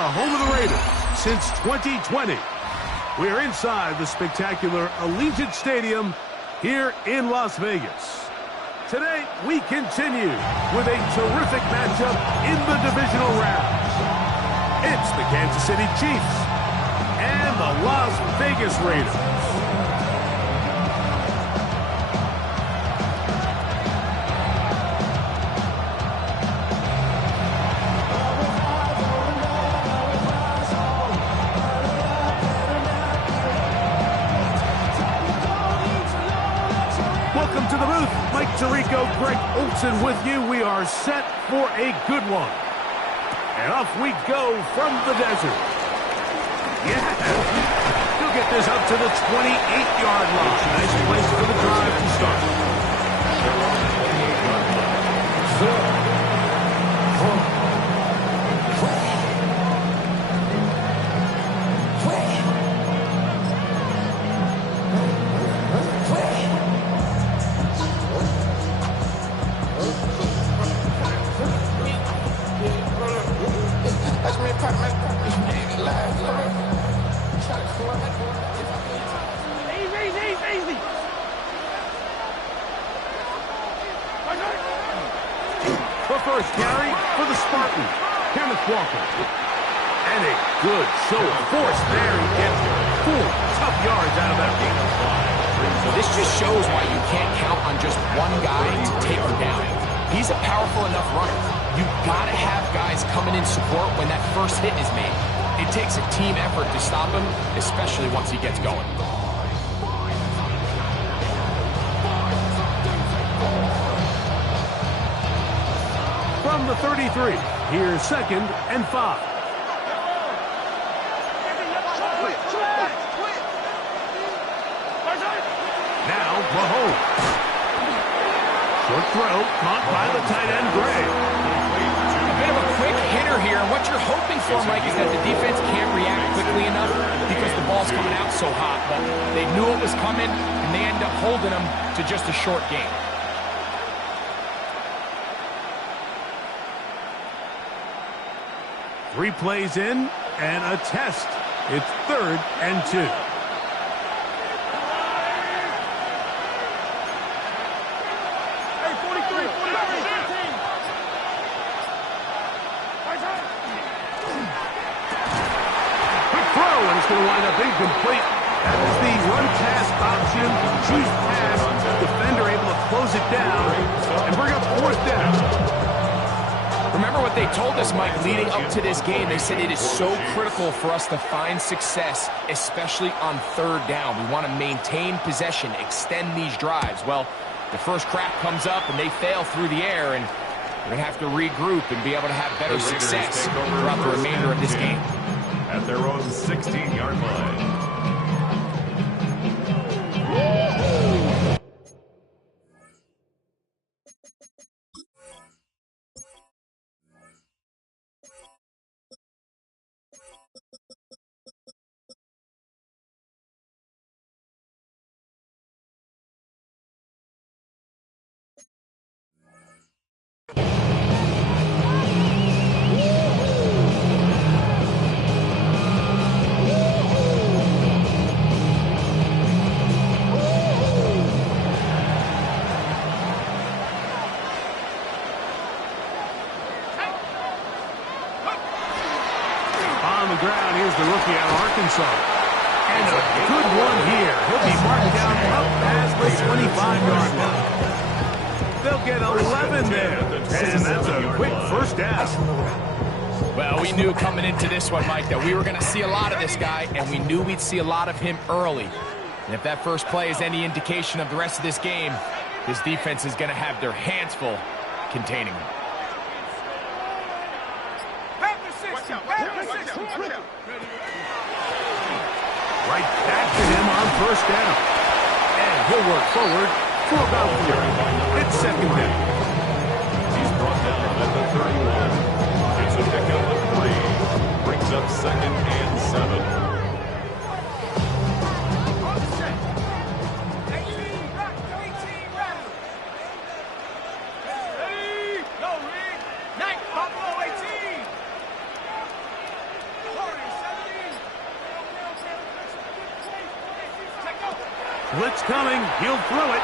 the home of the Raiders since 2020. We are inside the spectacular Allegiant Stadium here in Las Vegas. Today, we continue with a terrific matchup in the divisional rounds. It's the Kansas City Chiefs and the Las Vegas Raiders. Welcome to the booth. Mike Tirico, Greg Olsen with you. We are set for a good one. And off we go from the desert. Yeah. He'll get this up to the 28-yard line. Nice place for the drive to start. The first carry for the Spartans, Kenneth Walker. And a good show of force there. He gets 4 tough yards out of that game. This just shows why you can't count on just one guy to take him down. He's a powerful enough runner. You've got to have guys coming in support when that first hit is made. It takes a team effort to stop him, especially once he gets going. From the 33, here's 2nd and 5. Now, Mahomes. Short throw, caught by the tight end, Gray. A bit of a quick hitter here. What you're hoping for, Mike, is that the defense can't react quickly enough because the ball's coming out so hot. But they knew it was coming, and they end up holding them to just a short game. Three plays in, and a test. It's 3rd and 2. Quick throw, and it's going to wind up incomplete. That is the run-pass option. Choose pass. Defender able to close it down and bring up 4th down. Remember what they told us, Mike, leading up to this game. They said it is so critical for us to find success, especially on 3rd down. We want to maintain possession, extend these drives. Well, the first crack comes up, and they fail through the air, and we're going to have to regroup and be able to have better success throughout the remainder of this game. At their own 16-yard line. Ground. Here's the rookie out of Arkansas. And a good one here. He'll be marked down up past the 25-yard line. They'll get 11 there. And that's a quick first down. Well, we knew coming into this one, Mike, that we were going to see a lot of this guy, and we knew we'd see a lot of him early. And if that first play is any indication of the rest of this game, this defense is going to have their hands full containing him. Right back to him on first down. And he'll work forward for about 3. It's 2nd down. He's brought down at the 31. It's a pickup of 3. Brings up 2nd and 7. Blitz coming. He'll throw it.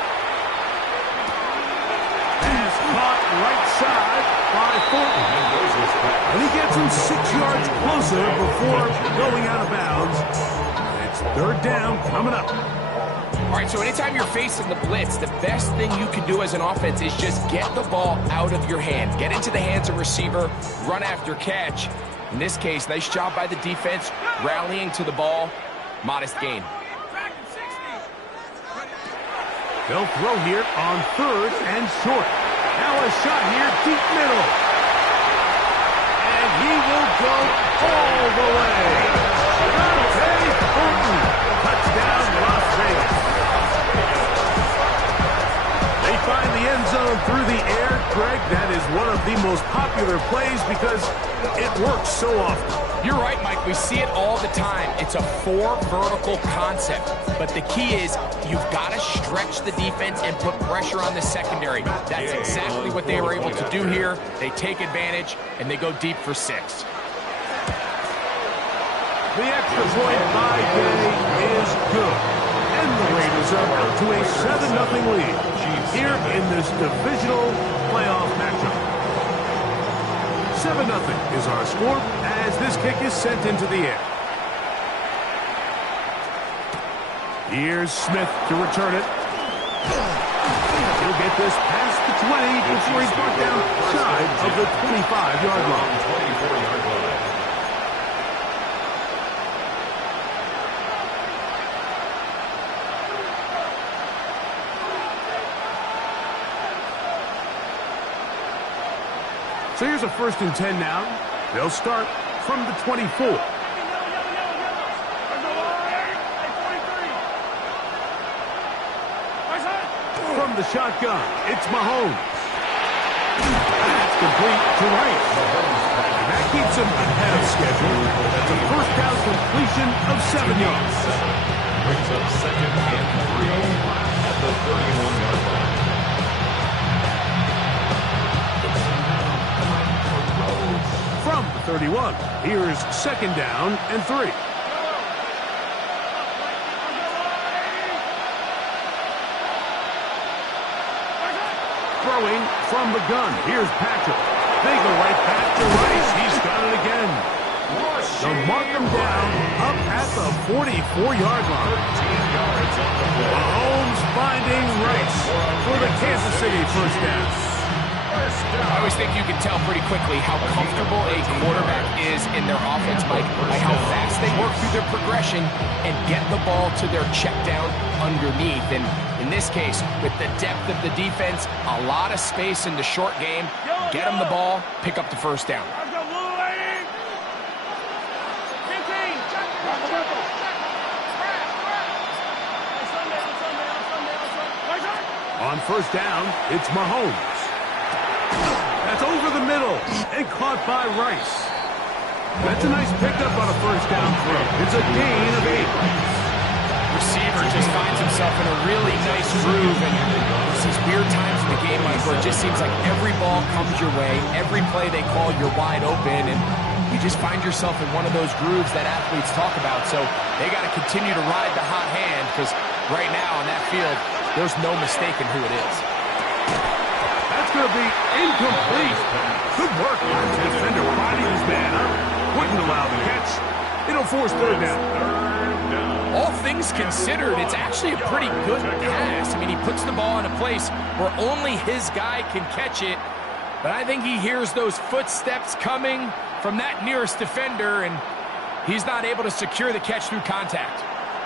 Pass caught right side by Thornton. And he gets him 6 yards closer before going out of bounds. It's third down coming up. All right, so anytime you're facing the blitz, the best thing you can do as an offense is just get the ball out of your hands. Get into the hands of receiver, run after catch. In this case, nice job by the defense, rallying to the ball. Modest gain. They'll throw here on third and short. Now a shot here, deep middle. And he will go all the way. Thornton, touchdown Las Vegas. They find the end zone through the air. Greg, that is one of the most popular plays because it works so often. You're right, Mike. We see it all the time. It's a 4 vertical concept. But the key is you've got to stretch the defense and put pressure on the secondary. That's exactly what they were able to do here. They take advantage, and they go deep for 6. The extra point by Day is good. And the Raiders are out to a 7-0 lead here in this divisional playoff matchup. 7-0 is our score as this kick is sent into the air. Here's Smith to return it. He'll get this past the 20 before he's brought down shy of the 25-yard line. 24-yard line. So here's a 1st and 10 now. They'll start from the 24. From the shotgun, it's Mahomes. That's complete to Rice. And that keeps him ahead of schedule. That's a first down completion of 7 yards. Brings up 2nd and 3 at the 31-yard line. From the 31, here's 2nd down and 3. Throwing from the gun, here's Patrick. They go right back to Rice. He's got it again. They'll mark him down up at the 44-yard line. Mahomes finding Rice for the Kansas City first down. I always think you can tell pretty quickly how comfortable a quarterback is in their offense, Mike, by how fast they work through their progression and get the ball to their check down underneath. And in this case, with the depth of the defense, a lot of space in the short game, get them the ball, pick up the first down. On first down, it's Mahomes. That's over the middle and caught by Rice. That's a nice pickup on a first down throw. It's a gain of 8. Receiver just finds himself in a really nice groove, and there's these weird times in the game, Mike, where it just seems like every ball comes your way, every play they call, you're wide open, and you just find yourself in one of those grooves that athletes talk about. So they got to continue to ride the hot hand, because right now on that field, there's no mistaking who it is. That's going to be incomplete. Good work. The defender bodied his man up. Wouldn't allow the catch. It'll force third down. All things considered, it's actually a pretty good pass. I mean, he puts the ball in a place where only his guy can catch it. But I think he hears those footsteps coming from that nearest defender, and he's not able to secure the catch through contact.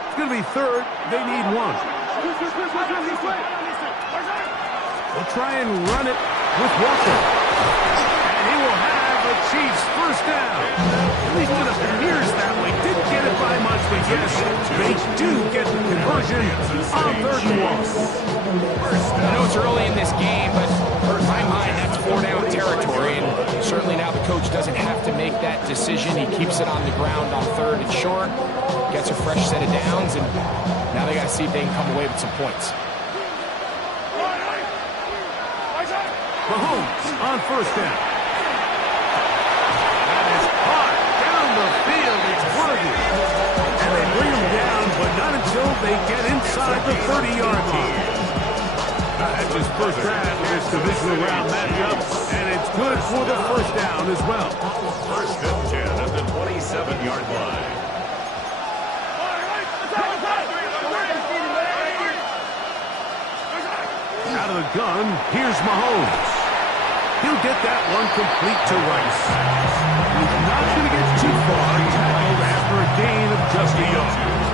It's going to be third. They need 1. They'll try and run it with Walker. And he will have a Chiefs first down. At least it appears that way. Didn't get it by much, but yes, they do get the conversion on 3rd and 1. I know it's early in this game, but in my mind, that's 4-down territory. And certainly now the coach doesn't have to make that decision. He keeps it on the ground on 3rd and short, gets a fresh set of downs, and now they got to see if they can come away with some points. Mahomes on first down. That is caught down the field. It's worthy. And they bring him down, but not until they get inside the 30-yard line. That's his first grab in this divisional round matchup, and it's good for the first down as well. First and 10 at the 27-yard line. Out of the gun, here's Mahomes. He'll get that one complete to Rice. He's not going to get too far, tackled after a gain of just a yard.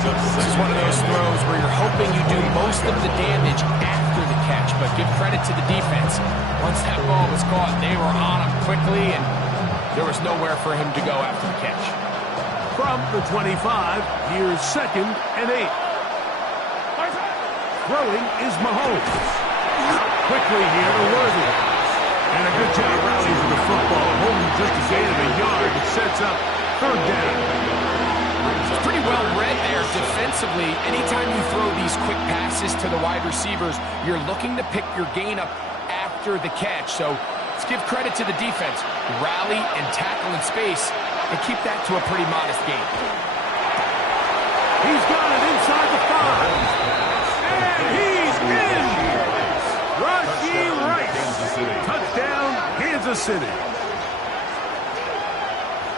This is one of those throws where you're hoping you do most of the damage after the catch, but give credit to the defense. Once that ball was caught, they were on him quickly, and there was nowhere for him to go after the catch. From the 25, here's 2nd and 8. Throwing is Mahomes. Quickly here to Worthy. And a good job rallying to the football. Holding just a gain of a yard. It sets up 3rd down. It's pretty well read there defensively. Anytime you throw these quick passes to the wide receivers, you're looking to pick your gain up after the catch. So let's give credit to the defense. Rally and tackle in space and keep that to a pretty modest gain. He's got it inside the 5. And he's in! Rashee Rice. Touchdown, Kansas City.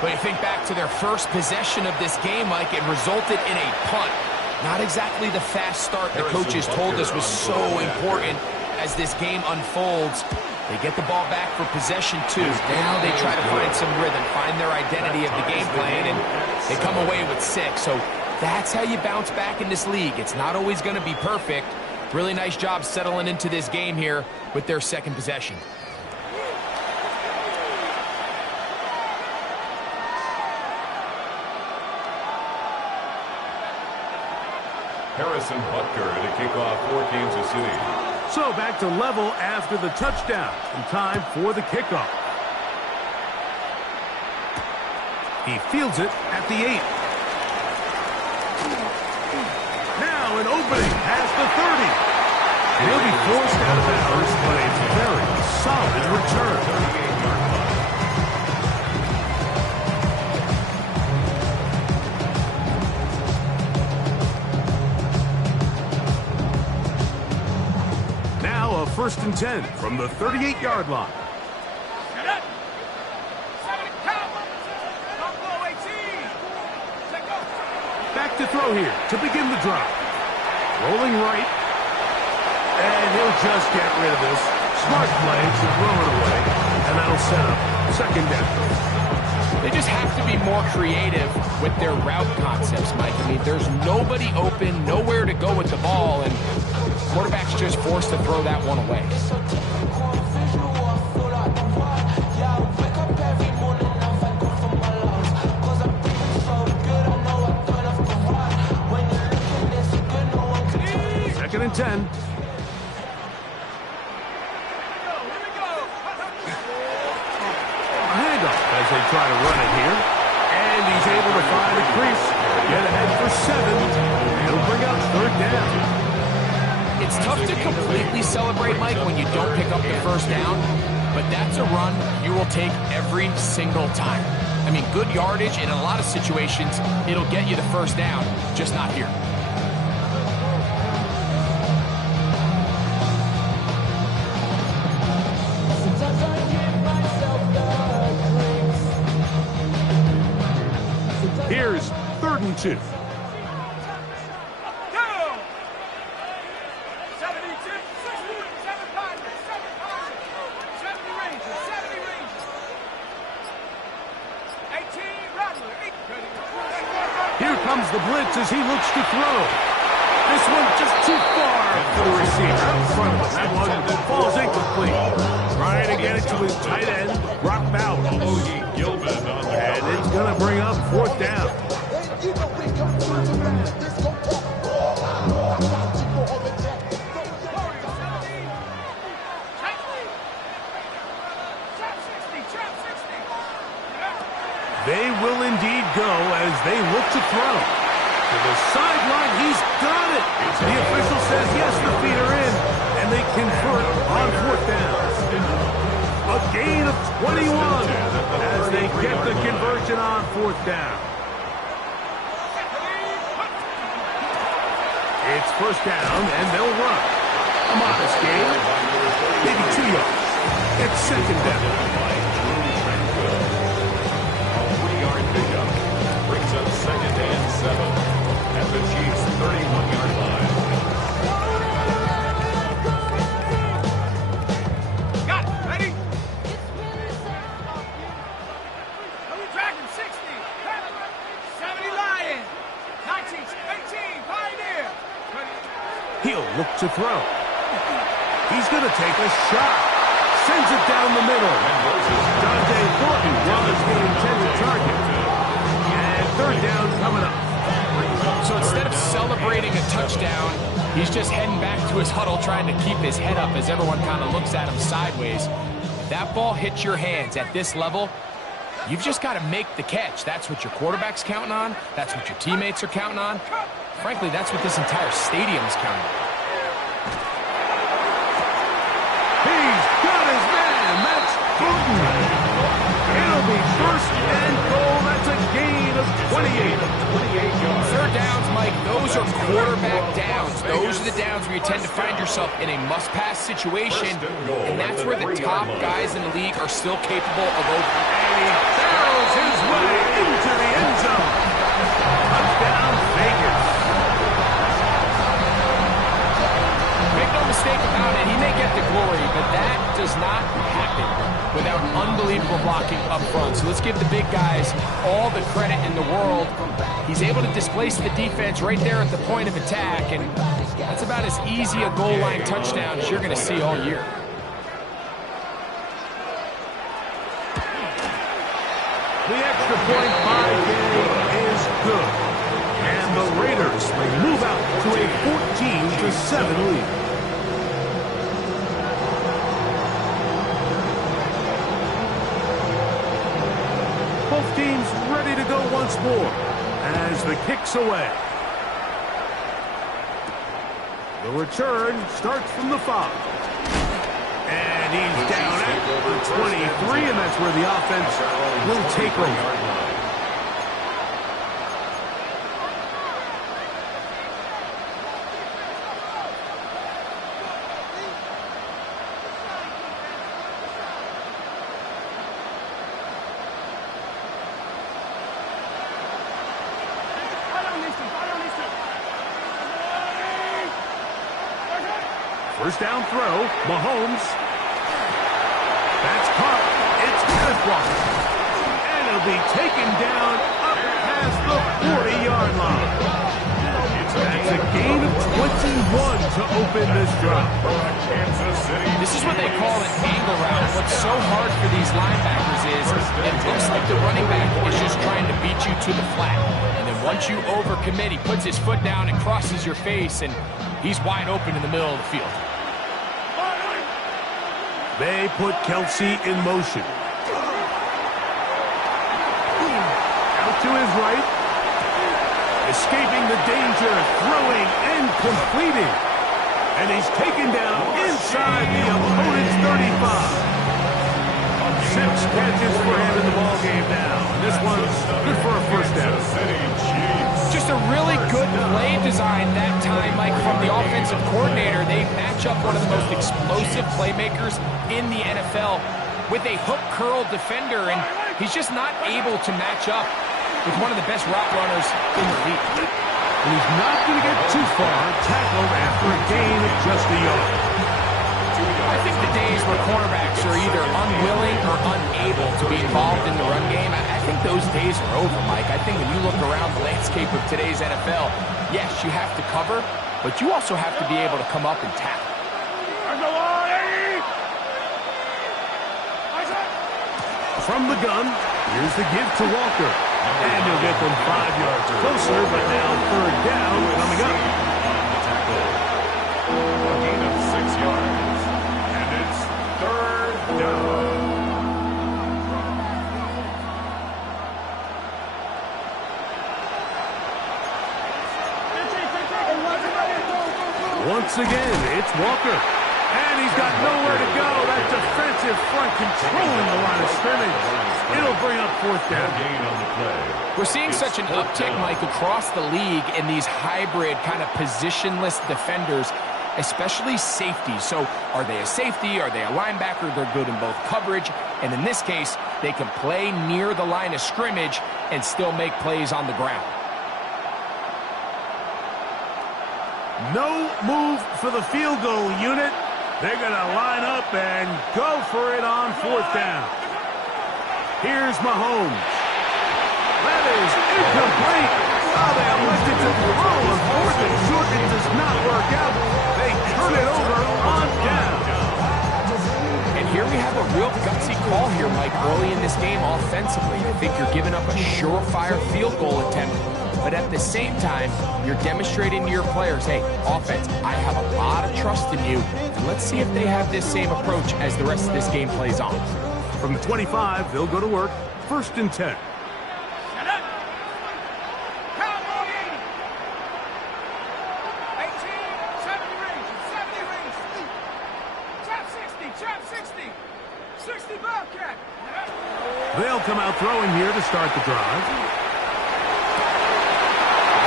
When you think back to their first possession of this game, Mike, it resulted in a punt. Not exactly the fast start the coaches told us was so important as this game unfolds. They get the ball back for possession 2. Now they try to find some rhythm, find their identity of the game plan, and they come away with 6. So that's how you bounce back in this league. It's not always going to be perfect. Really nice job settling into this game here with their 2nd possession. Harrison Butker to kick off for Kansas City. So back to level after the touchdown. And time for the kickoff. He fields it at the 8. Now an opening past the 30. And he'll be forced out of bounds, but a very solid return. Now a 1st and 10 from the 38-yard line. Back to throw here to begin the drive. Rolling right. And he'll just get rid of this. Smart play to throw it away. And that'll set up 2nd down. They just have to be more creative with their route concepts, Mike. I mean, there's nobody open, nowhere to go with the ball, and quarterback's just forced to throw that one away. Second and 10. A handoff as they try to run it here. And he's able to find a crease. Get ahead for 7. It'll bring up 3rd down. It's tough to completely celebrate, Mike, when you don't pick up the 1st down. But that's a run you will take every single time. I mean, good yardage, and in a lot of situations, it'll get you the 1st down, just not here. Here's 3rd and 2. Here comes the blitz as he looks to throw. This one just too far for the receiver out in front of him. That one falls incomplete. Trying to get it to his tight end, Brock Bowers. And it's going to bring up 4th down. They will indeed go as they look to throw. To the sideline, he's got it. The official says yes, the feet are in, and they convert on 4th down. A gain of 21 as they get the conversion on 4th down. It's first down, and they'll run. A modest gain, maybe 2 yards. It's second down. A 3-yard pickup brings up second and 7 at the Chiefs' 31-yard line. Got it. Ready? 60. 70 Lions. 19, 18, Pioneer. He'll look to throw. He's going to take a shot. Sends it down the middle. Dante Thornton was the intended target. And third down coming up. So instead of celebrating a touchdown, he's just heading back to his huddle trying to keep his head up as everyone kind of looks at him sideways. If that ball hits your hands at this level, you've just got to make the catch. That's what your quarterback's counting on. That's what your teammates are counting on. Frankly, that's what this entire stadium is counting on. He's got his man. That's Thornton. It'll be first and goal. That's a gain of 28. 28 yards. Third downs, Mike, those are quarterback downs. Those are the downs where you tend to find yourself in a must-pass situation, and that's where the top guys in the league are still capable of opening. And he barrels his way into the end zone. Touchdown, Vegas. Make no mistake about it, he may get the glory, but that does not happen without unbelievable blocking up front. So let's give the big guys all the credit in the world. He's able to displace the defense right there at the point of attack, and that's about as easy a goal line touchdown as you're going to see all year. The extra point by game is good. And the Raiders move out to a 14-7 lead. Both teams ready to go once more as the kick's away. The return starts from the 5. And he's down at the 23, and that's where the offense will take over. First down throw, Mahomes. That's caught. It's Kenneth, and it'll be taken down up past the 40-yard line. That's a gain of 21 to open this drive. This is what they call an angle route. What's so hard for these linebackers is it looks like the running back is just trying to beat you to the flat. And then once you overcommit, he puts his foot down and crosses your face, and he's wide open in the middle of the field. They put Kelsey in motion. Out to his right. Escaping the danger, throwing and completing. And he's taken down inside the opponent's 35. 6 catches for him in the ballgame now. This one's good for a first down. Just a really good play design that time, Mike, from the offensive coordinator. They match up one of the most explosive playmakers in the NFL with a hook curl defender, and he's just not able to match up with one of the best route runners in the league. And he's not going to get too far, tackled after a gain of just a yard. I think the days where cornerbacks are either unwilling or unable to be involved in the run game, I think those days are over, Mike. I think when you look around the landscape of today's NFL, yes, you have to cover, but you also have to be able to come up and tackle. From the gun, here's the give to Walker. And he'll get them 5 yards closer, but now third down coming up. A gain of 6 yards. And it's third down. Once again, it's Walker. And he's got nowhere to go. That defensive front controlling the line of scrimmage. It'll bring up fourth down. Gain on the play. We're seeing such an uptick, Mike, across the league in these hybrid kind of positionless defenders, especially safety. So are they a safety? Are they a linebacker? They're good in both coverage. And in this case, they can play near the line of scrimmage and still make plays on the ground. No move for the field goal unit. They're going to line up and go for it on fourth down. Here's Mahomes. That is incomplete. Oh, they elected to throw on fourth and short. It does not work out. They turn it over on down. And here we have a real gutsy call here, Mike, early in this game offensively. I think you're giving up a surefire field goal attempt. But at the same time, you're demonstrating to your players, hey, offense, I have a lot of trust in you. And let's see if they have this same approach as the rest of this game plays on. From the 25, they'll go to work. 1st and 10. They'll come out throwing here to start the drive.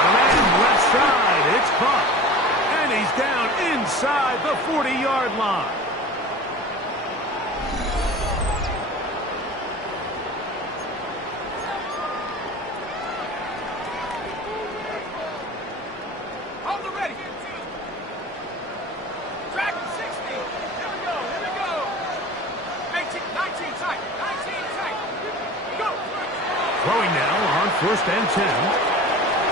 And left side, it's caught. And he's down inside the 40-yard line. Hold the ready. Dragon 60. Here we go. 18, 19 tight. 19 tight. Go. Throwing now on 1st and 10.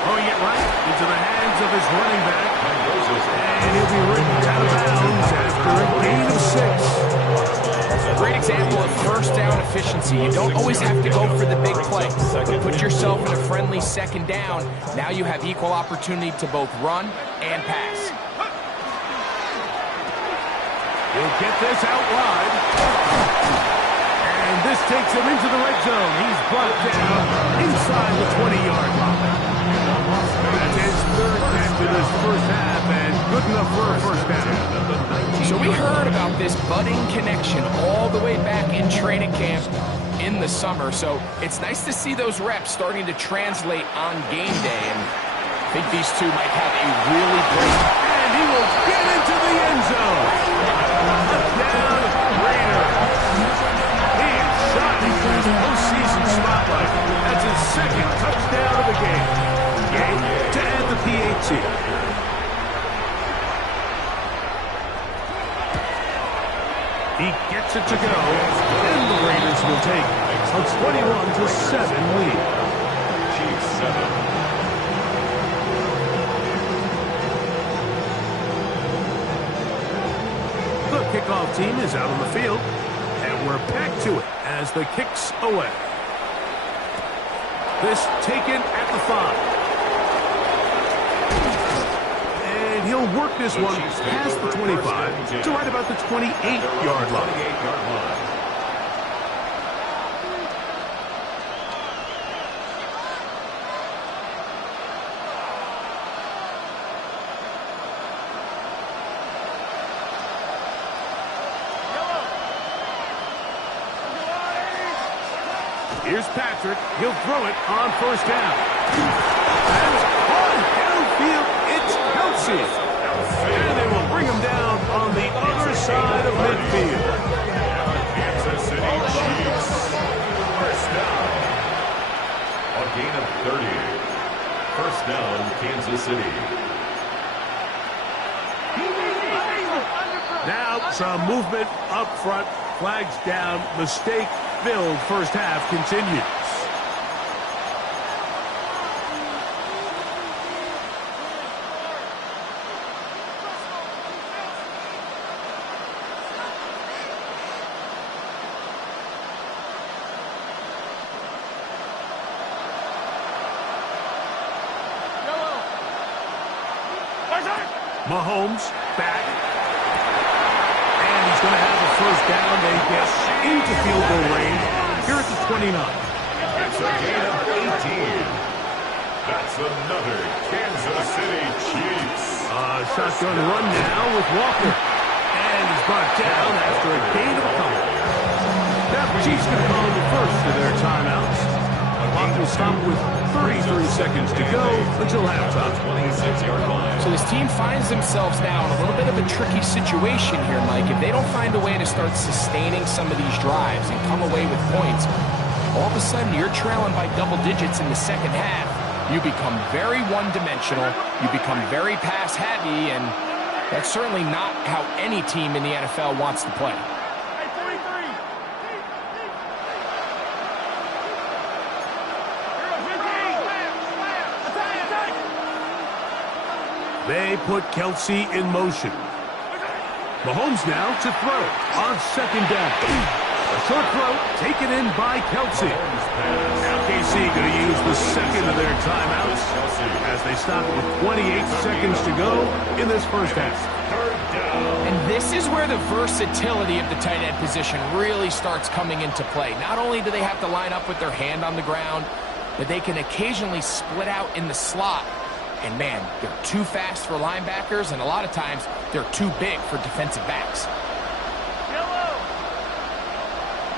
Throwing it right into the hands of his running back. And he'll be written out of bounds after a gain of 6. Great example of first down efficiency. You don't always have to go for the big play. But put yourself in a friendly 2nd down. Now you have equal opportunity to both run and pass. He'll get this out wide. And this takes him into the red zone. He's brought down inside the 20-yard line. That's his 3rd catch in this first half, and good enough for a first down. So we heard about this budding connection all the way back in training camp in the summer. So it's nice to see those reps starting to translate on game day. And I think these two might have a really great... And he will get into the end zone. Touchdown, Raiders. He is shining in his postseason spotlight. That's his 2nd touchdown of the game. To add the PAT. He gets it to go, and the Raiders will take a 21-7 lead. Chiefs 7. The kickoff team is out on the field, and we're back to it as the kick's away. This taken at the 5. He'll work this one past the 25 to right about the 28-yard line. Here's Patrick. He'll throw it on 1st down. And on downfield, it's Kelsey. And they will bring him down on the other side of midfield. Kansas City Chiefs. First down. A gain of 30. First down, Kansas City. Now some movement up front. Flags down. Mistake-filled first half continues. Mahomes back. And he's going to have a first down. They get into field goal range here at the 29. It's a gain of 18. That's another Kansas City Chiefs. Shotgun run now with Walker. And he's brought down after a gain of a couple. Now the Chiefs going to call the first of their timeouts. The clock will stop with 33 seconds to go until halftime. 26-yard line. So this team finds themselves now in a little bit of a tricky situation here, Mike. If they don't find a way to start sustaining some of these drives and come away with points, all of a sudden you're trailing by double digits in the second half. You become very one-dimensional, you become very pass-heavy, and that's certainly not how any team in the NFL wants to play. They put Kelsey in motion. Mahomes now to throw on second down. A short throw taken in by Kelsey. Now KC going to use the second of their timeouts as they stop with 28 seconds to go in this first half. And this is where the versatility of the tight end position really starts coming into play. Not only do they have to line up with their hand on the ground, but they can occasionally split out in the slot. And man, they're too fast for linebackers, and a lot of times they're too big for defensive backs.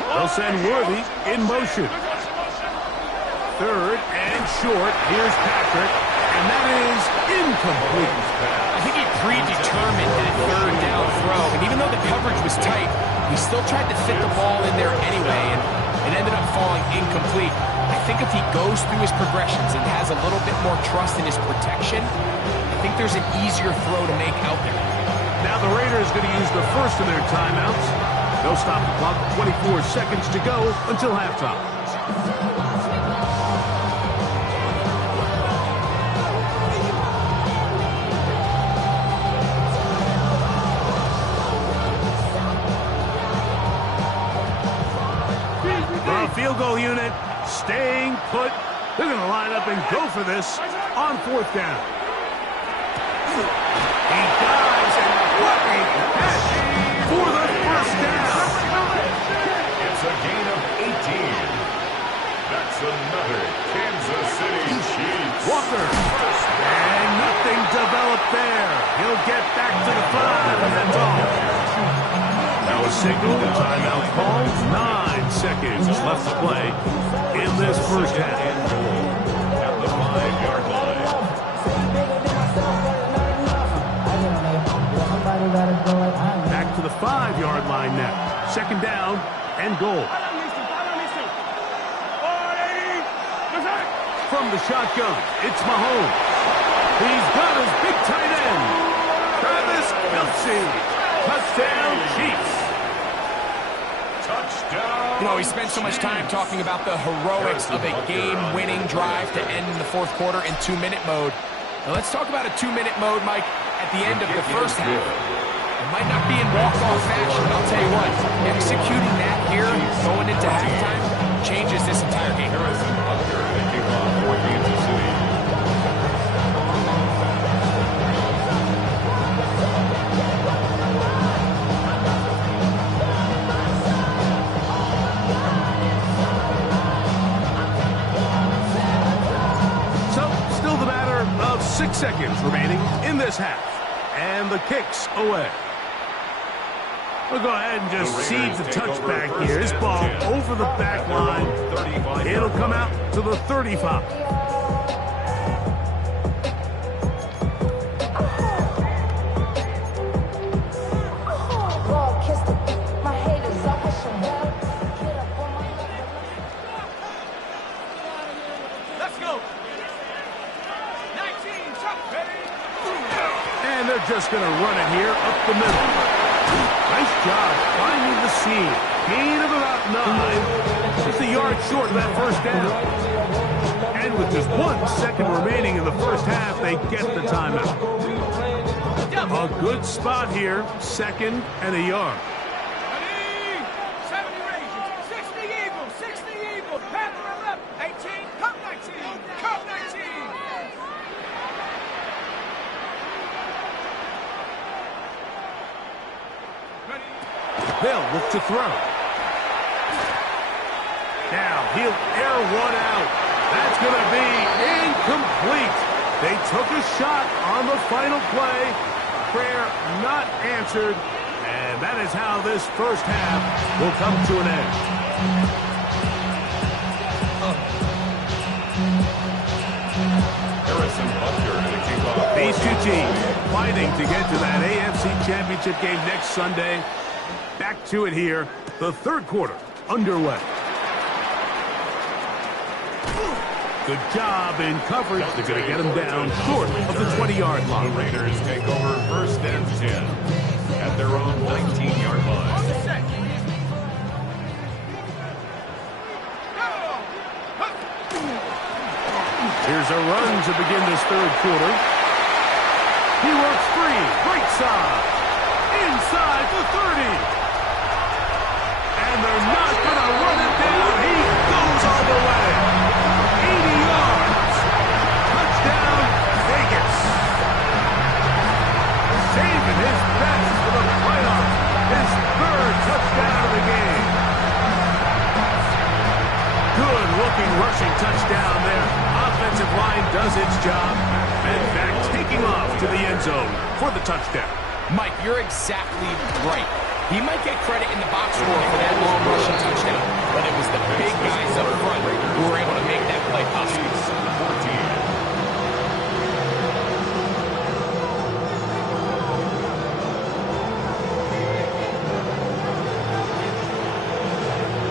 They'll send Worthy in motion. Third and short. Here's Patrick, and that is incomplete. I think he predetermined that third down throw, and even though the coverage was tight, he still tried to fit the ball in there anyway, and it ended up falling incomplete. I think if he goes through his progressions and has a little bit more trust in his protection, I think there's an easier throw to make out there. Now the Raiders going to use the first of their timeouts. They'll stop the clock with 24 seconds to go until halftime. The field goal unit staying put. They're going to line up and go for this on fourth down. He dives, and what a catch for the first down. It's a gain of 18. That's another Kansas City Chiefs. Walker, and nothing developed there. He'll get back to the 5, and that's all. Now a signal, timeout called. 9 seconds left to play in this first half. At the 5-yard line. Back to the 5-yard line now. Second down and goal. From the shotgun, it's Mahomes. He's got his big tight end, Travis Kelce. Touchdown, Chiefs. Touchdown. You know, we spent so much time talking about the heroics of a game-winning drive to end in the fourth quarter in 2-minute mode. Now let's talk about a 2-minute mode, Mike, at the end of the first half. It might not be in walk-off fashion, but I'll tell you what, executing that here, going into halftime, changes this entire game. Kicking off for Kansas City. So, still the matter of 6 seconds remaining in this half. And the kick's away. We'll go ahead and just seed the touchback here. This ball over the back line. It'll come out to the 35. Let's go. 19, shot, ready. And they're just going to run it here up the middle. Nice job finding the seam. Gain of about 9. Just a yard short of that first down. And with just 1 second remaining in the first half, they get the timeout. A good spot here. Second and a yard. 70 Rangers, 60 Eagles, 60 Eagles. Panther on left, 18, come 19, come 19. They'll look to throw. Now he'll air one out. That's going to be incomplete. They took a shot on the final play. Prayer not answered, And that is how this first half will come to an end. Harrison Butker to kick off. These two teams fighting to get to that AFC Championship game next Sunday. Back to it here, the third quarter underway. Good job in coverage. They're going to get him down short of the 20-yard line. The Raiders take over first and 10 at their own 19-yard line. Here's a run to begin this third quarter. He works free, right side, inside the 30. And they're not going to run it down. He goes all the way. 80 yards. Touchdown, Vegas. Saving his best for the playoffs. His third touchdown of the game. Good-looking rushing touchdown there. Offensive line does its job. And back taking off to the end zone for the touchdown. Mike, you're exactly right. He might get credit in the box score for that long rushing touchdown, but it was the big guys up front who were able to make that play possible.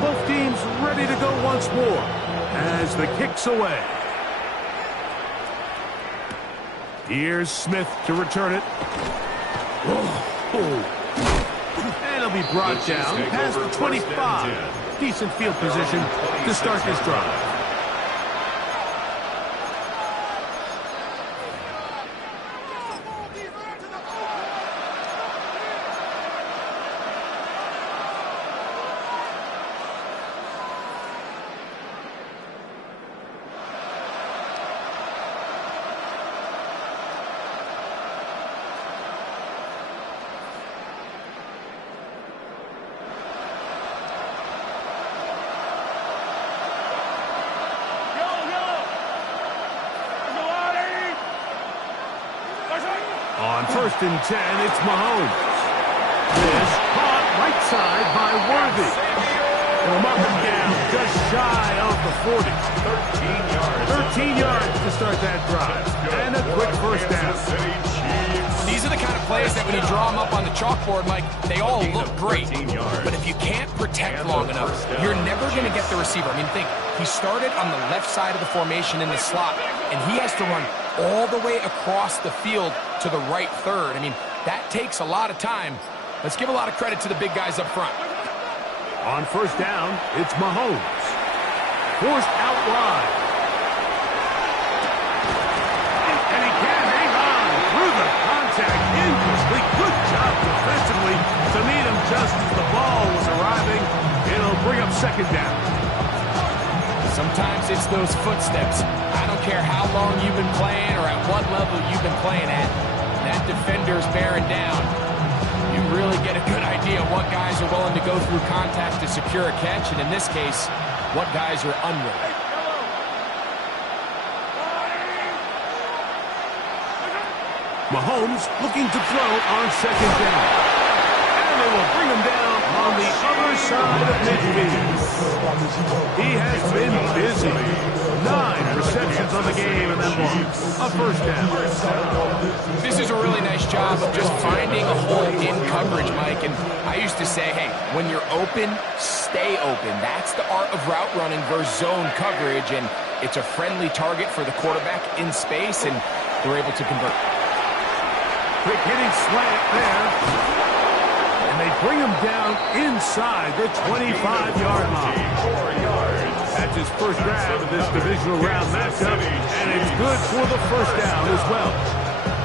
Both teams ready to go once more as the kick's away. Here's Smith to return it. And he'll be brought down past the 25. Decent field position to start this drive. On first and 10, it's Mahomes. This caught right side by Worthy. Will mark him down just shy of the 40. 13 yards to start that drive. And a quick first down. These are the kind of plays that when you draw them up on the chalkboard, Mike, they all look great. But if you can't protect long enough, you're never going to get the receiver. I mean, think, he started on the left side of the formation in the slot, and he has to run all the way across the field to the right third. I mean, that takes a lot of time. Let's give a lot of credit to the big guys up front. On first down, it's Mahomes. Forced out wide. And he can't hang on through the contact. Incomplete. Good job defensively to meet him just as the ball was arriving. It'll bring up second down. Sometimes it's those footsteps. I don't care how long you've been playing or at what level you've been playing at. That defender's bearing down. You really get a good idea of what guys are willing to go through contact to secure a catch, and in this case, what guys are unwilling. Mahomes looking to throw on second down. And they will bring him down on the other side of midfield. He has been busy. 9 receptions on the game and then a first down. This is a really nice job of just finding a hole in coverage, Mike. And I used to say, hey, when you're open, stay open. That's the art of route running versus zone coverage. And it's a friendly target for the quarterback in space, and they're able to convert. Quick hitting slant there. And they bring him down inside the 25-yard line. That's his first grab of this divisional round matchup, and it's good for the first down as well.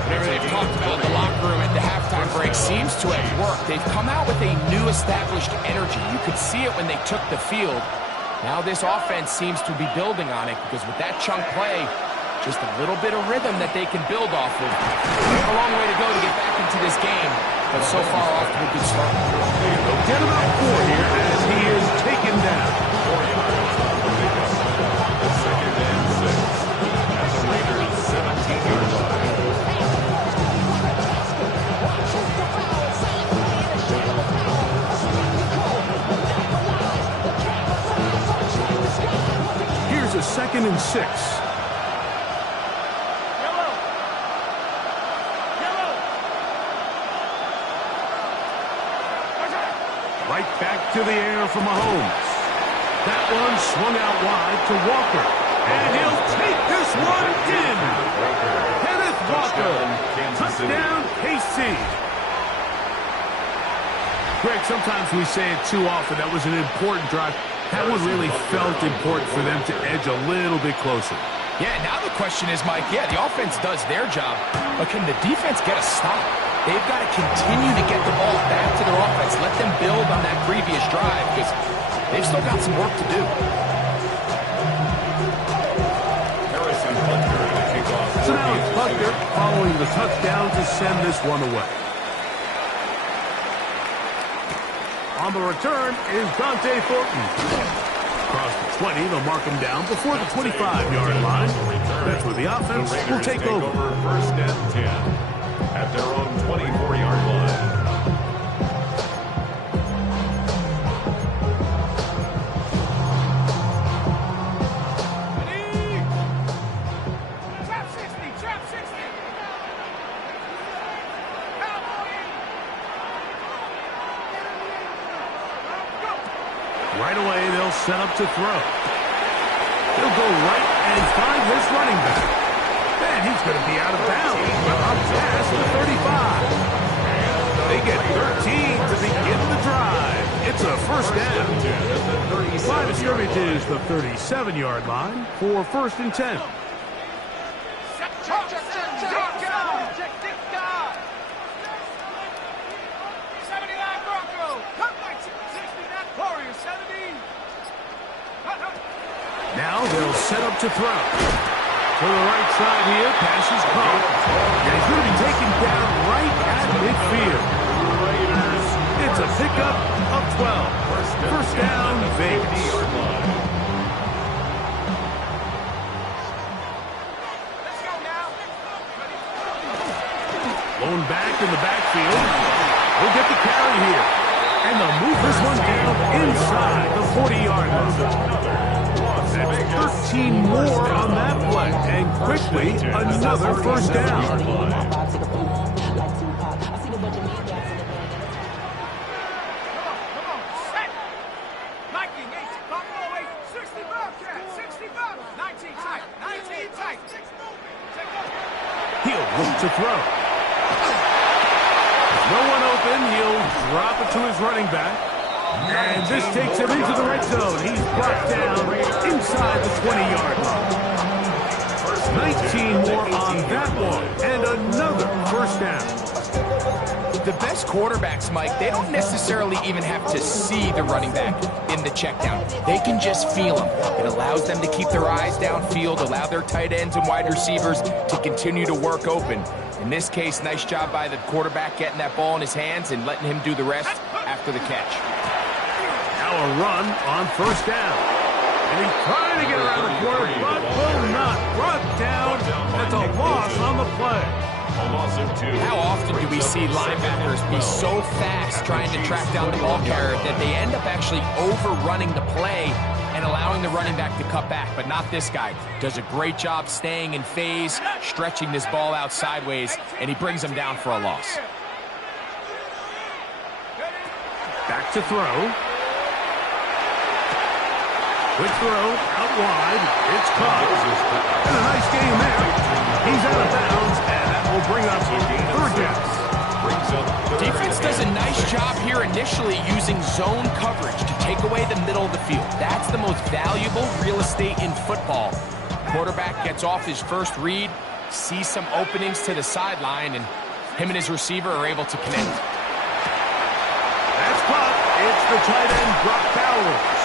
Whatever they've talked about in the locker room at the halftime break seems to have worked. They've come out with a new established energy. You could see it when they took the field. Now this offense seems to be building on it, because with that chunk play, just a little bit of rhythm that they can build off of. A long way to go to get back into this game, but so far off to a good start. They'll get about 4 here as he is taken down. 4 yards on the pickup. Second and 6 at the Raiders' 17-yard line. 2nd and 6. Right back to the air for Mahomes. That one swung out wide to Walker. And he'll take this one in. Kenneth Walker. Touchdown, KC. Greg, sometimes we say it too often. That was an important drive. That one really felt important for them to edge a little bit closer. Yeah, now the question is, Mike, the offense does their job, but can the defense get a stop? They've got to continue to get the ball back to their offense. Let them build on that previous drive because they've still got some work to do. So now it's Butker following the touchdown to send this one away. On the return is Dante Thornton. Across the 20, they'll mark him down before the 25-yard line. That's where the offense will take over. 1st and 10 at their own 24-yard line. Right away, they'll set up to throw. He'll go right and find his running back. And he's going to be out of bounds. Up past the 35. They get 13 to begin the drive. It's a 1st down. Line of scrimmage is the 37-yard line for 1st and 10. Now they'll set up to throw. To the right side here, pass is caught. And he's going to be taken down right at midfield. It's a pickup of 12. 1st down, Vegas. Blown back in the backfield. We'll get the carry here. And they'll move this one down inside the 40-yard line. That's 13 more on that play. And quickly, another 1st down. He'll look to throw. No one open. He'll drop it to his running back. And this takes him into the red zone. He's brought down inside the 20-yard line. 19 more on that one. And another 1st down. The best quarterbacks, Mike, they don't necessarily even have to see the running back in the check down. They can just feel him. It allows them to keep their eyes downfield, allow their tight ends and wide receivers to continue to work open. In this case, nice job by the quarterback getting that ball in his hands and letting him do the rest after the catch. Now a run on 1st down. And he's trying to get around the corner, but will not. Brought down. That's a loss on the play. How often do we see linebackers be so fast trying to track down the ball carrier that they end up actually overrunning the play and allowing the running back to cut back? But not this guy. Does a great job staying in phase, stretching this ball out sideways, and he brings him down for a loss. Back to throw. Quick throw, out wide. It's caught. And a nice game there. He's out of bounds, and that will bring up 3rd down. Defense does a nice job here initially using zone coverage to take away the middle of the field. That's the most valuable real estate in football. Quarterback gets off his first read, sees some openings to the sideline, and him and his receiver are able to connect. That's caught. It's the tight end, Brock Bowers.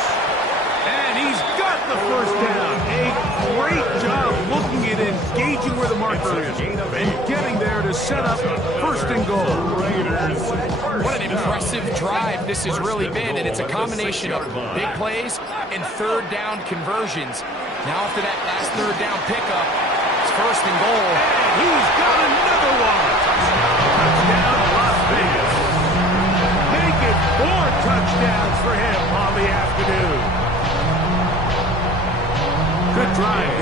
And he's got the 1st down. A great job looking at engaging where the marker is and getting there to set up 1st and goal. What an impressive drive this has really been, and it's a combination of big plays and 3rd down conversions. Now after that last 3rd down pickup, it's 1st and goal. And he's got another one. Touchdown, Las Vegas. Make it 4 touchdowns for him on the afternoon. Good drive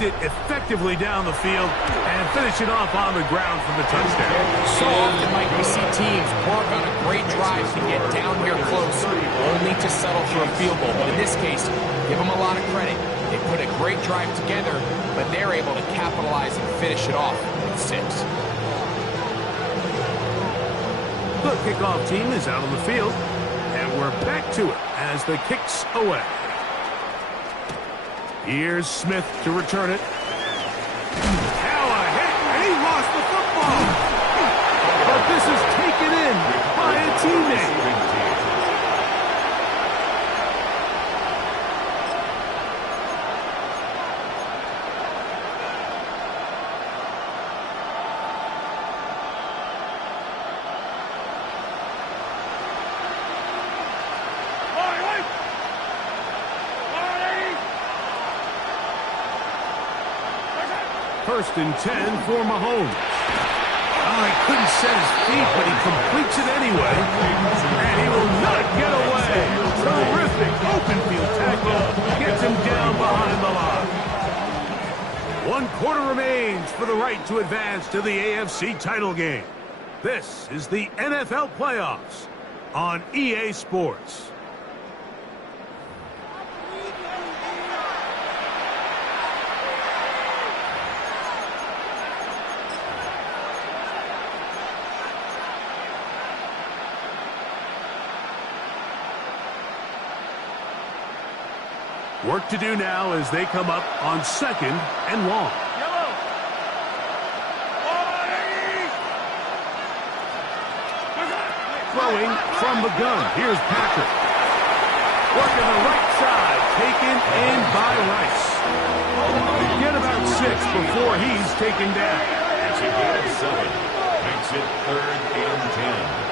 moved it effectively down the field and finish it off on the ground for the touchdown. So often, Mike, we see teams work on a great drive to get down here close, only to settle for a field goal. But in this case, give them a lot of credit. They put a great drive together, but they're able to capitalize and finish it off with 6. The kickoff team is out on the field, and we're back to it as the kick's away. Here's Smith to return it. Now a hit, and he lost the football. But this is taken in by a teammate. First and 10 for Mahomes. Oh, he couldn't set his feet, but he completes it anyway. And he will not get away. Terrific open field tackle. Gets him down behind the line. 1 quarter remains for the right to advance to the AFC title game. This is the NFL playoffs on EA Sports. Work to do now as they come up on 2nd and long. Throwing from the gun. Here's Patrick. Working the right side. Taken in by Rice. Get about 6 before he's taken down. It's a gain of 7. Makes it 3rd and 10.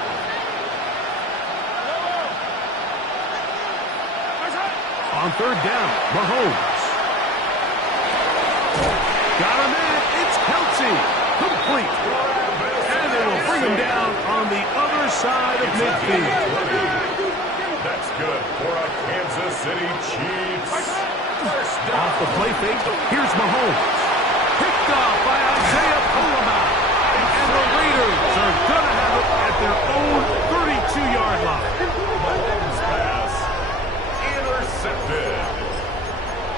On 3rd down, Mahomes. Got him in. It's Kelsey. Complete. And they will bring him down on the other side of midfield. That's good for a Kansas City Chiefs. Off the play fake, here's Mahomes. Picked off by Isaiah Pullman. And the Raiders are going to have it at their own 32-yard line. Mahomes pass intercepted.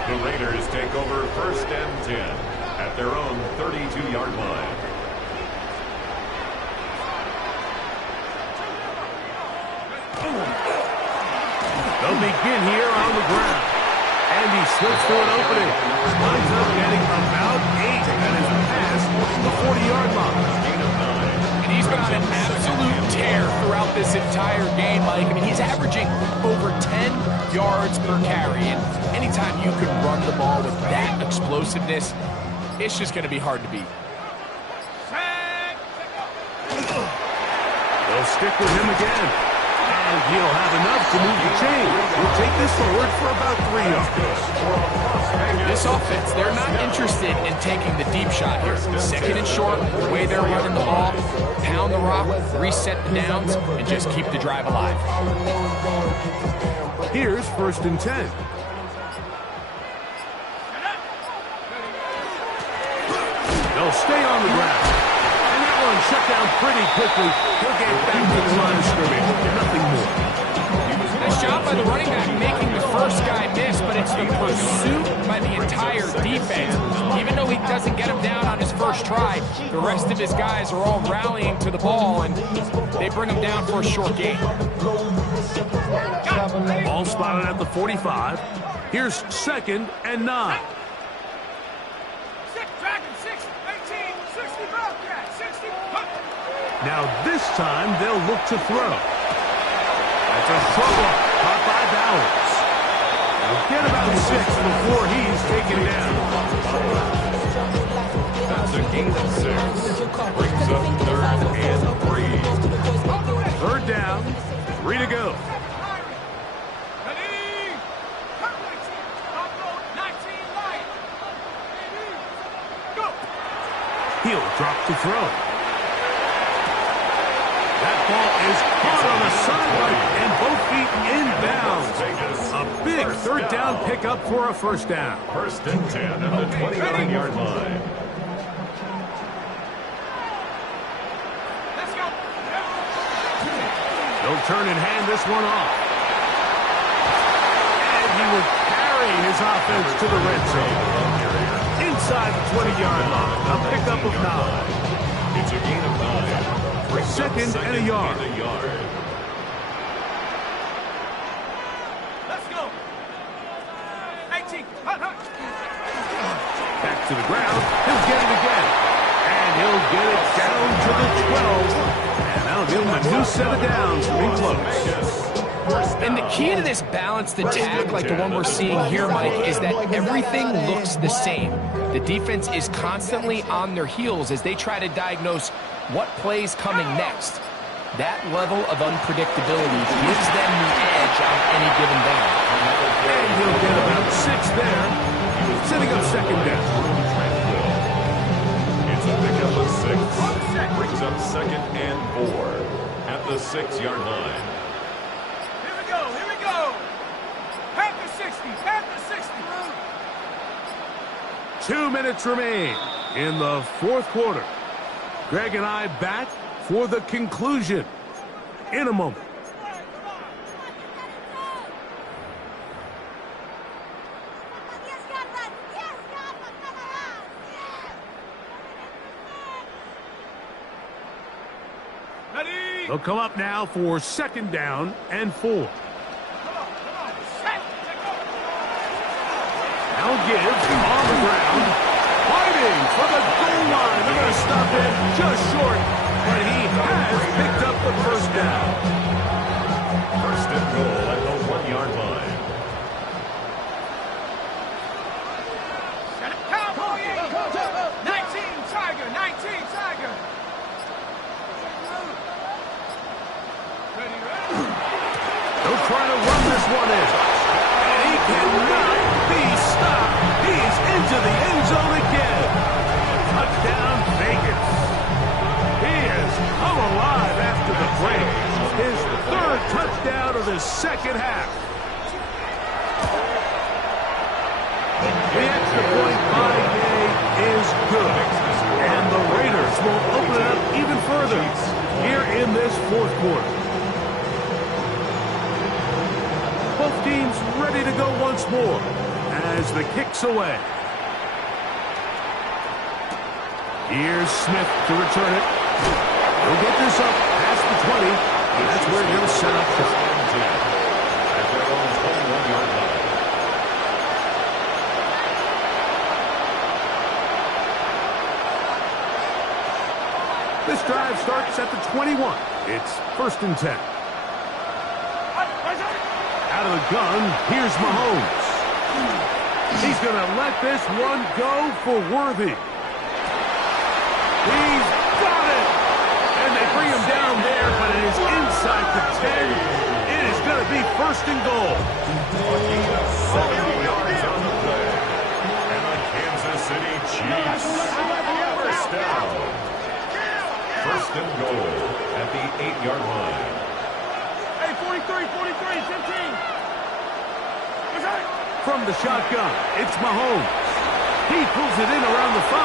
The Raiders take over 1st and 10 at their own 32-yard line. They'll begin here on the ground. And he slips through an opening. Winds up getting about 8. That is a pass to the 40-yard line. And he's been on an absolute tear throughout this entire game, Mike. I mean, he's averaging over 10 yards per carry. And anytime you can run the ball with that explosiveness, it's just going to be hard to beat. They'll stick with him again. And he'll have enough to move the chain. We'll take this forward for about 3 yards. This offense, they're not interested in taking the deep shot here. 2nd and short, the way they're running the ball, pound the rock, reset the downs, and just keep the drive alive. Here's 1st and 10. They'll stay on the ground. And that one shut down pretty quickly. He'll get back to the line of scrimmage. Nothing more. Nice job by the running back making the first guy miss, but it's the pursuit by the entire defense. Even though he doesn't get him down on his first try, the rest of his guys are all rallying to the ball, and they bring him down for a short gain. Ball spotted at the 45. Here's 2nd and 9. Now this time they'll look to throw. That's a throw caught by Bowers. He'll get about 6 before he's taken down. That's a gain of 6. Brings up 3rd and 3. 3rd down, 3 to go. He'll drop to throw. That ball is caught on the sideline and both feet inbounds. A big third down pickup for a first down. First and 10 at the 29-yard line. Let's go. He'll turn and hand this one off. And he will carry his offense to the red zone. Inside the 20-yard line, a pickup of 9. It's a gain of 9. Second and a yard. Let's go. 18. Back to the ground. He'll get it again. And he'll get it down to the 12. And that'll give him a new set of downs to be close. And the key to this balanced attack, like the one we're seeing here, Mike, is that everything looks the same. The defense is constantly on their heels as they try to diagnose what play's coming next. That level of unpredictability gives them the edge on any given down. And he'll get about 6 there, setting up second down. It's a pickup of 6. Brings up second and 4 at the 6-yard line. Here we go. Panther 60. Panther 60. 2 minutes remain in the fourth quarter. Greg and I back for the conclusion in a moment. Ready. They'll come up now for second down and 4. Now gives on the ground, fighting for the goal line. They're going to stop him just short, but he has picked up the first down. First and goal at the 1-yard line. Cowboy 19 Tiger. 19 Tiger. Ready. They'll try to run this one in. And he cannot be stopped. He's into the end zone again. Touchdown, Vegas. He has come alive after the break. His third touchdown of the second half. The extra point by Gay is good. And the Raiders will open it up even further here in this fourth quarter. Both teams ready to go once more as the kick's away. Here's Smith to return it. He'll get this up past the 20. And that's where he'll set up shop. At their own 21-yard line. This drive starts at the 21. It's first and 10. Out of the gun, here's Mahomes. He's going to let this one go for Worthy. He's got it! And they bring him down there, but it is inside the 10. It is going to be first and goal. 70 yards on the play. And the Kansas City Chiefs. First down. First and goal at the 8-yard line. Hey, 43, 15. From the shotgun, it's Mahomes. He pulls it in around the 5.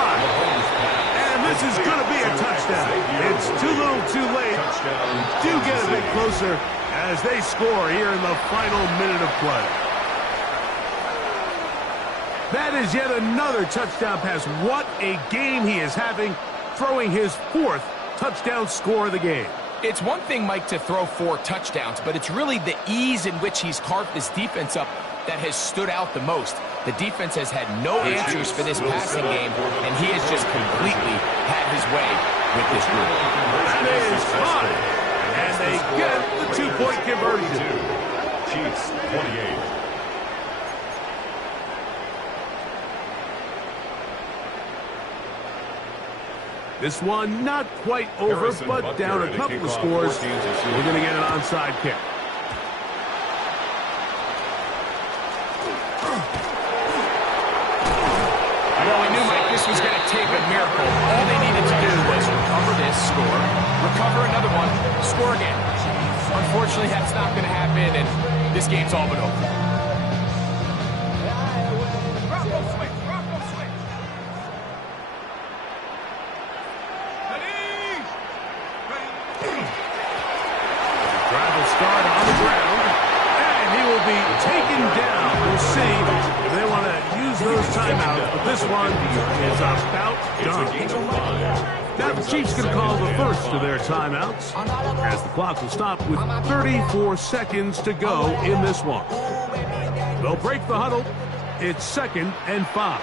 And this is going to be a touchdown. It's too little too late. Do get a bit closer as they score here in the final minute of play. That is yet another touchdown pass. What a game he is having, throwing his 4th touchdown score of the game. It's one thing, Mike, to throw 4 touchdowns, but it's really the ease in which he's carved this defense up that has stood out the most. The defense has had no answers for this passing game, and he has just completely had his way with this group. That is fun, and they get the 2-point conversion. Chiefs 28. This one not quite over, but down a couple of scores. We're going to get an onside kick. Well, we knew, Mike, this was going to take a miracle. All they needed to do was recover this, score, recover another one, score again. Unfortunately, that's not going to happen, and this game's all but over. will be taken down. We'll see if they want to use those timeouts, but this one is about done. Now the Chiefs can call the first of their timeouts, as the clock will stop with 34 seconds to go in this one. They'll break the huddle. It's 2nd and 5.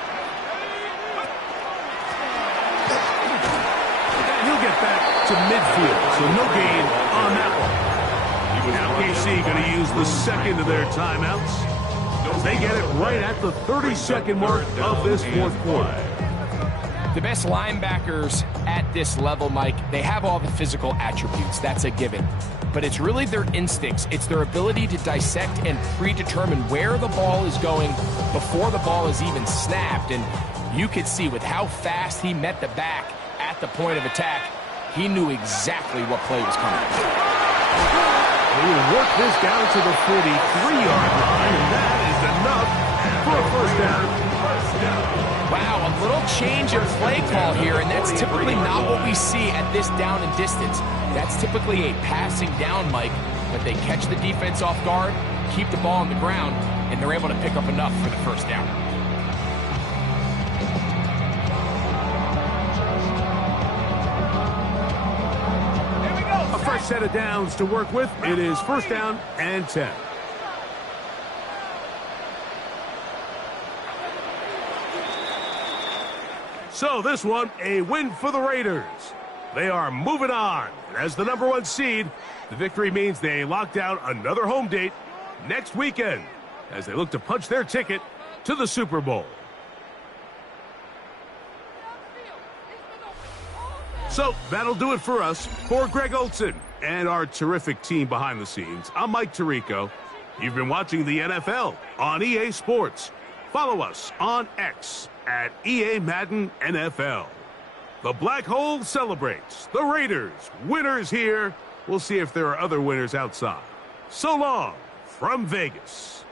And he'll get back to midfield, so no gain on that one. Now KC going to use the second of their timeouts. They get it right at the 30-second mark of this fourth quarter. The best linebackers at this level, Mike, they have all the physical attributes. That's a given. But it's really their instincts. It's their ability to dissect and predetermine where the ball is going before the ball is even snapped. And you could see with how fast he met the back at the point of attack, he knew exactly what play was coming. They will work this down to the 43-yard line, and that is enough for a first down. Wow, a little change of play call here, and that's typically not what we see at this down and distance. That's typically a passing down, Mike, but they catch the defense off guard, keep the ball on the ground, and they're able to pick up enough for the first down. A fresh set of downs to work with. It is 1st down and 10. So this one, a win for the Raiders. They are moving on. As the #1 seed, the victory means they lock down another home date next weekend as they look to punch their ticket to the Super Bowl. So that'll do it for us. For Greg Olson and our terrific team behind the scenes, I'm Mike Tirico. You've been watching the NFL on EA Sports. Follow us on X at EA Madden NFL. The Black Hole celebrates. The Raiders, winners here. We'll see if there are other winners outside. So long from Vegas.